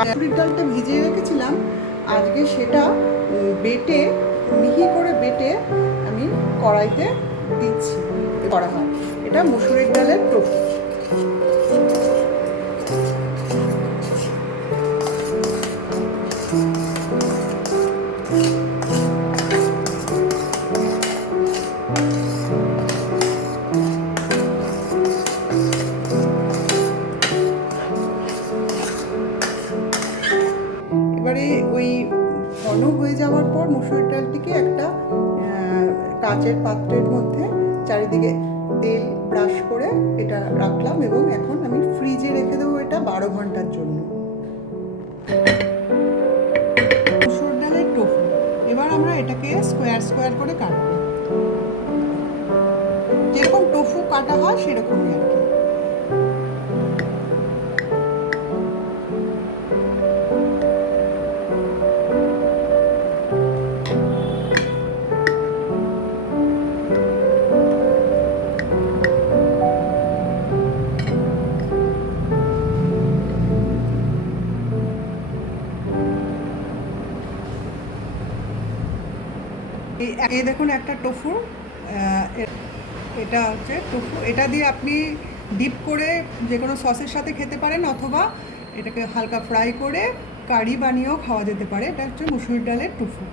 কাসুরির ডালটা ভিজিয়ে রেখেছিলাম, আজকে সেটা বেটে মিহি করে বেটে আমি কড়াইতে দিচ্ছি। করা হয় এটা মুসুরির ডালের টোফু। এবারে ওই ঘন হয়ে যাওয়ার পর মসুরির ডালটিকে একটা কাচের পাত্রের মধ্যে চারিদিকে তেল ব্রাশ করে এটা রাখলাম এবং এখন আমি ফ্রিজে রেখে দেবো এটা 12 ঘন্টার জন্য। মসুর ডালের টোফু এবার আমরা এটাকে স্কোয়ার স্কোয়ার করে কাটবো, যেরকম টোফু কাটা হয় সেরকমই আর কি। এই দেখুন একটা টোফু, এটা হচ্ছে টোফু। এটা দিয়ে আপনি ডিপ করে যে কোনো সসের সাথে খেতে পারেন, অথবা এটাকে হালকা ফ্রাই করে কারি বানিয়েও খাওয়া যেতে পারে। এটা হচ্ছে মুসুরির ডালের টোফু।